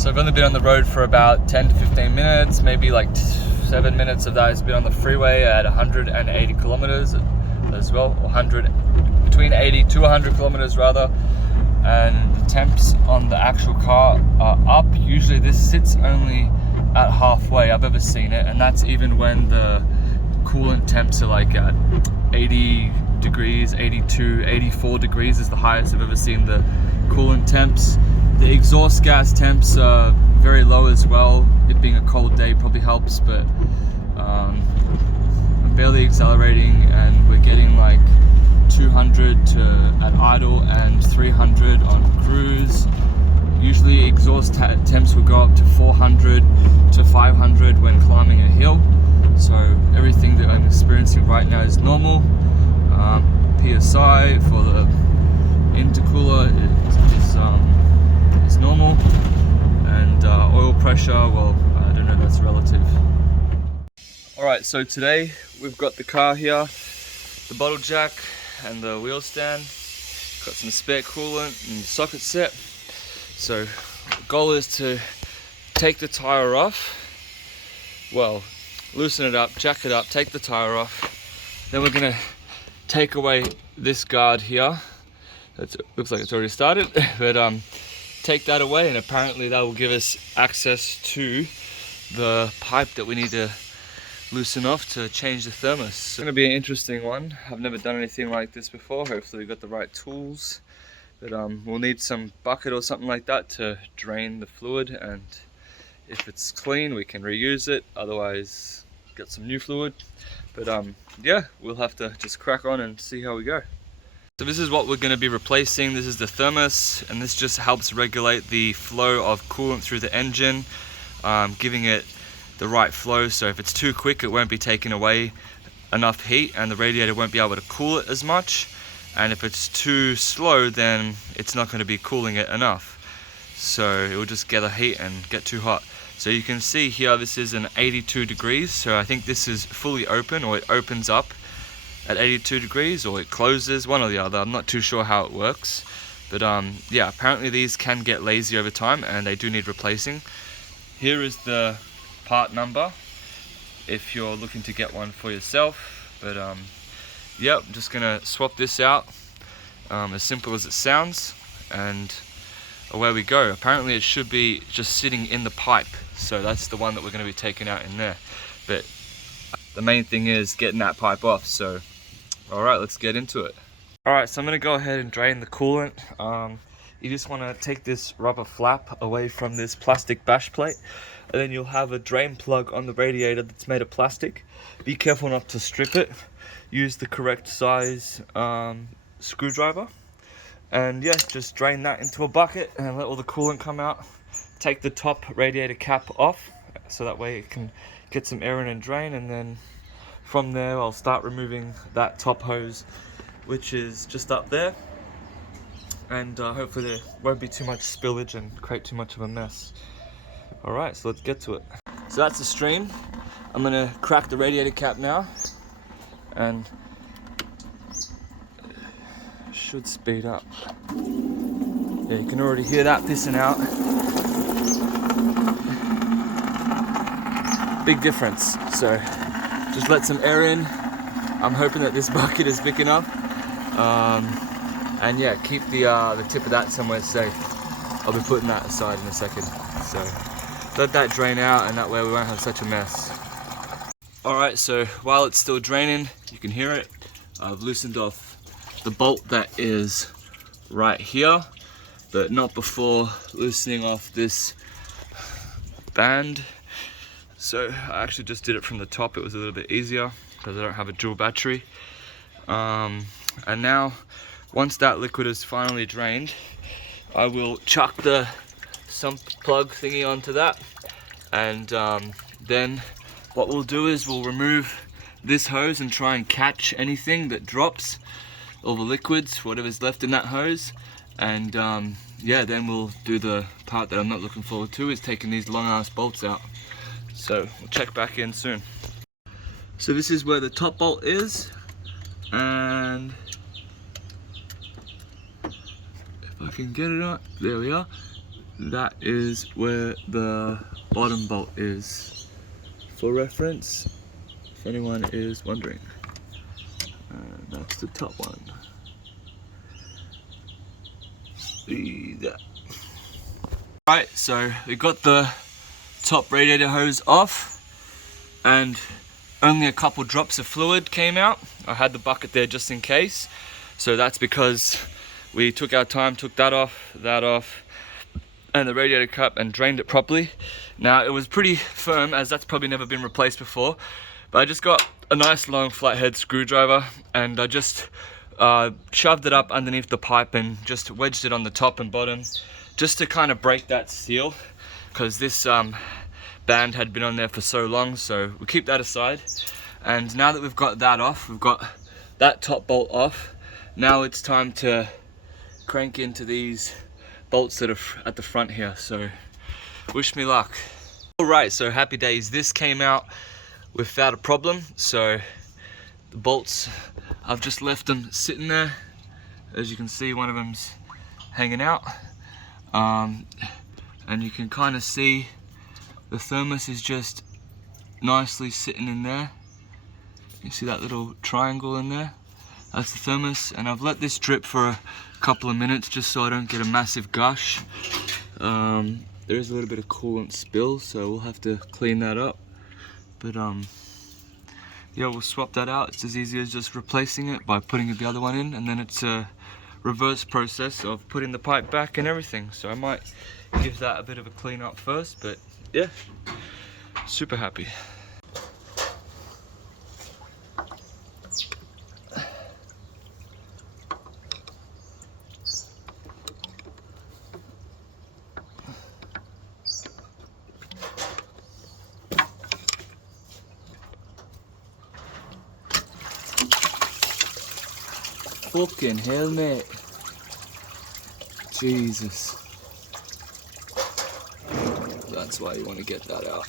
So I've only been on the road for about 10 to 15 minutes, maybe like 7 minutes of that has been on the freeway at 180 kilometers as well, between 80 to 100 kilometers rather. And the temps on the actual car are up. Usually this sits only at halfway I've ever seen it, and that's even when the coolant temps are like at 80 degrees, 82, 84 degrees is the highest I've ever seen the coolant temps. The exhaust gas temps are very low as well. It being a cold day probably helps, but I'm barely accelerating, and we're getting like 200 at idle and 300 on cruise. Usually exhaust temps will go up to 400 to 500 when climbing a hill. So everything that I'm experiencing right now is normal. PSI for the intercooler is normal, and oil pressure, well, I don't know, that's relative. Alright, so today we've got the car here, the bottle jack and the wheel stand, got some spare coolant and socket set. So the goal is to take the tire off, well, loosen it up, jack it up, take the tire off. Then we're gonna take away this guard here. It looks like it's already started, but take that away, and apparently that will give us access to the pipe that we need to loosen off to change the thermos. It's gonna be an interesting one. I've never done anything like this before. Hopefully we've got the right tools, but we'll need some bucket or something like that to drain the fluid, and if it's clean we can reuse it, otherwise get some new fluid. But yeah, we'll have to just crack on and see how we go. So this is what we're going to be replacing. This is the thermos, and this just helps regulate the flow of coolant through the engine, giving it the right flow. So if it's too quick, it won't be taking away enough heat and the radiator won't be able to cool it as much. And if it's too slow, then it's not going to be cooling it enough. So it will just gather heat and get too hot. So you can see here, this is an 82 degrees. So I think this is fully open, or it opens up at 82 degrees, or it closes, one or the other. I'm not too sure how it works, but yeah, apparently these can get lazy over time and they do need replacing. Here is the part number if you're looking to get one for yourself. But yeah, I'm just gonna swap this out, as simple as it sounds, and away we go. Apparently it should be just sitting in the pipe, so that's the one that we're going to be taking out in there. But the main thing is getting that pipe off. So alright, let's get into it. Alright, so I'm going to go ahead and drain the coolant. You just want to take this rubber flap away from this plastic bash plate, and then you'll have a drain plug on the radiator that's made of plastic. Be careful not to strip it. Use the correct size screwdriver, and yeah, just drain that into a bucket and let all the coolant come out. Take the top radiator cap off, so that way it can get some air in and drain, and then from there I'll start removing that top hose, which is just up there, and hopefully there won't be too much spillage and create too much of a mess. Alright, so let's get to it. So that's the stream. I'm going to crack the radiator cap now, and should speed up. Yeah, you can already hear that pissing out. Big difference. So just let some air in. I'm hoping that this bucket is big enough. And yeah, keep the tip of that somewhere safe. I'll be putting that aside in a second. So let that drain out, and that way we won't have such a mess. Alright, so while it's still draining, you can hear it. I've loosened off the bolt that is right here, but not before loosening off this band. So I actually just did it from the top. It was a little bit easier because I don't have a dual battery. And now, once that liquid is finally drained, I will chuck the sump plug thingy onto that, and then what we'll do is we'll remove this hose and try and catch anything that drops, all the liquids, whatever's left in that hose, and yeah, then we'll do the part that I'm not looking forward to, is taking these long ass bolts out. So we'll check back in soon. So this is where the top bolt is, and if I can get it on, there we are. that is where the bottom bolt is, for reference, if anyone is wondering. And that's the top one. See that. Alright, so we got the top radiator hose off and only a couple drops of fluid came out. I had the bucket there just in case. So that's because we took our time, took that off, and the radiator cap and drained it properly. Now it was pretty firm, as that's probably never been replaced before, but I just got a nice long flathead screwdriver and I just shoved it up underneath the pipe and just wedged it on the top and bottom just to kind of break that seal, because this band had been on there for so long. So we'll keep that aside. And now that we've got that off, we've got that top bolt off, now it's time to crank into these bolts that are at the front here. So wish me luck. Alright, so happy days, this came out without a problem. So the bolts, I've just left them sitting there. As you can see, one of them's hanging out, and you can kind of see the thermos is just nicely sitting in there. You see that little triangle in there? That's the thermos, and I've let this drip for a couple of minutes just so I don't get a massive gush. There is a little bit of coolant spill, so we'll have to clean that up. But yeah, we'll swap that out. It's as easy as just replacing it by putting the other one in, and then it's a reverse process of putting the pipe back and everything. So I might give that a bit of a clean up first, but yeah, super happy. Fucking hell, mate. Jesus. That's why you want to get that out.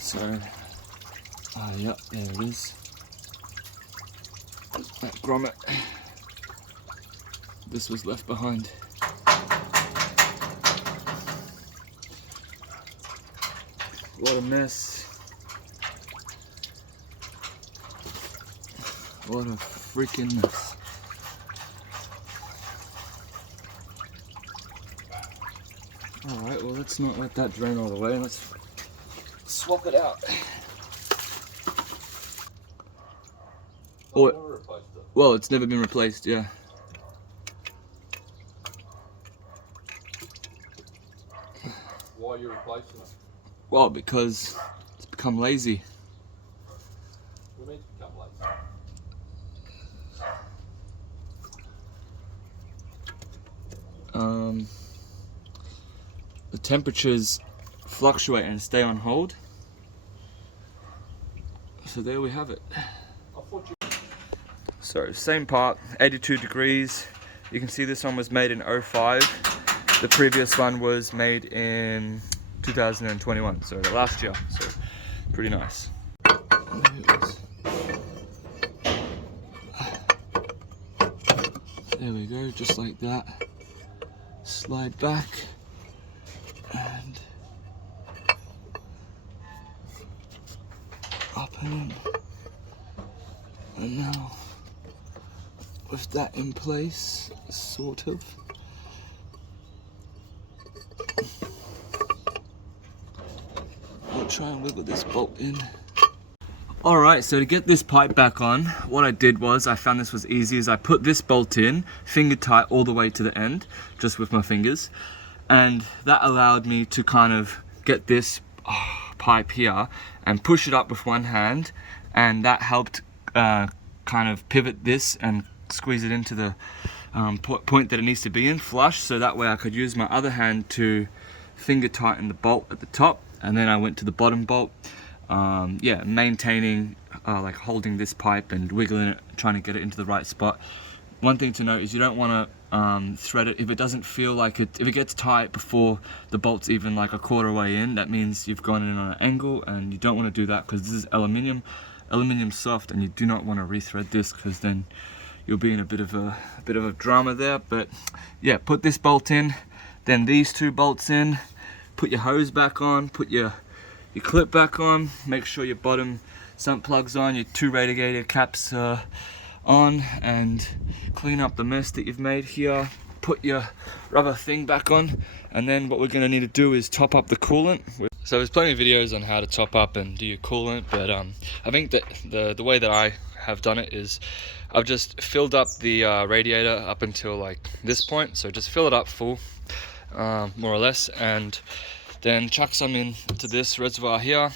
So, yep, there it is. That grommet. This was left behind. What a mess. What a freaking mess. Alright, well let's not let that drain all the way. Let's swap it out. Well, it's never been replaced, yeah. Why are you replacing it? Well, because it's become lazy. We need to become lazy. The temperatures fluctuate and stay on hold. So there we have it. So same part, 82 degrees. You can see this one was made in 05. The previous one was made in 2021, so last year. So pretty nice. There we go, just like that. Slide back and up and in. And now, with that in place, sort of, we'll try and wiggle this bolt in. Alright, so to get this pipe back on, what I did was, I found this was easy, is I put this bolt in, finger tight all the way to the end, just with my fingers, and that allowed me to kind of get this pipe here and push it up with one hand, and that helped kind of pivot this and squeeze it into the point that it needs to be in, flush, so that way I could use my other hand to finger tighten the bolt at the top, and then I went to the bottom bolt. Yeah, maintaining, like holding this pipe and wiggling it, trying to get it into the right spot. one thing to note is you don't want to thread it if it doesn't feel like it. If it gets tight before the bolt's even like a quarter way in, that means you've gone in on an angle, and you don't want to do that because this is aluminium. Aluminium's soft, and you do not want to rethread this because then you'll be in a bit of a drama there. But yeah, put this bolt in, then these two bolts in, put your hose back on, put your clip back on, make sure your bottom sump plugs on, your two radiator caps on, and clean up the mess that you've made here. Put your rubber thing back on, and then what we're going to need to do is top up the coolant. So there's plenty of videos on how to top up and do your coolant, but I think that the way that I have done it is I've just filled up the radiator up until like this point, so just fill it up full, more or less, and then chuck some into this reservoir here.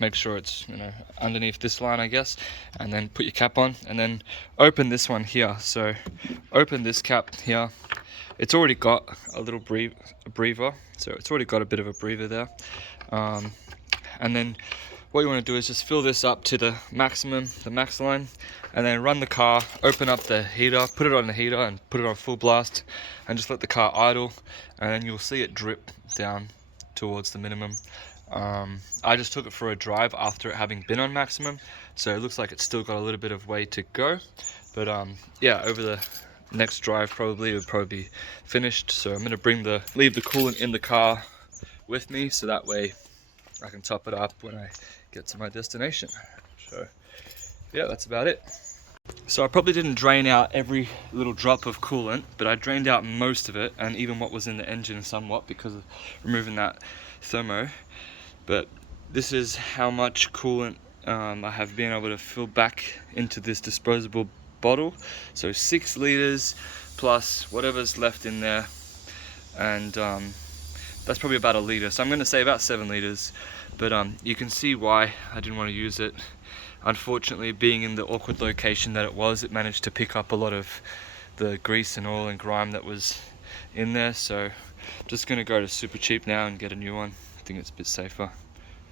Make sure it's, you know, underneath this line, I guess, and then put your cap on, and then open this one here. So open this cap here. It's already got a little breather, so it's already got a bit of a breather there. And then what you want to do is just fill this up to the maximum, the max line, and then run the car, open up the heater, put it on the heater and put it on full blast, and just let the car idle, and then you'll see it drip down towards the minimum. I just took it for a drive after it having been on maximum, so it looks like it's still got a little bit of way to go, but yeah, over the next drive probably it'll probably be finished. So I'm going to leave the coolant in the car with me, so that way I can top it up when I get to my destination. So yeah, that's about it. So I probably didn't drain out every little drop of coolant, but I drained out most of it, and even what was in the engine somewhat, because of removing that thermo. But this is how much coolant I have been able to fill back into this disposable bottle. So 6 liters plus whatever's left in there, and that's probably about a liter. So I'm going to say about 7 liters, but you can see why I didn't want to use it. Unfortunately, being in the awkward location that it was, it managed to pick up a lot of the grease and oil and grime that was in there. So I'm just going to go to Super Cheap now and get a new one. I think it's a bit safer.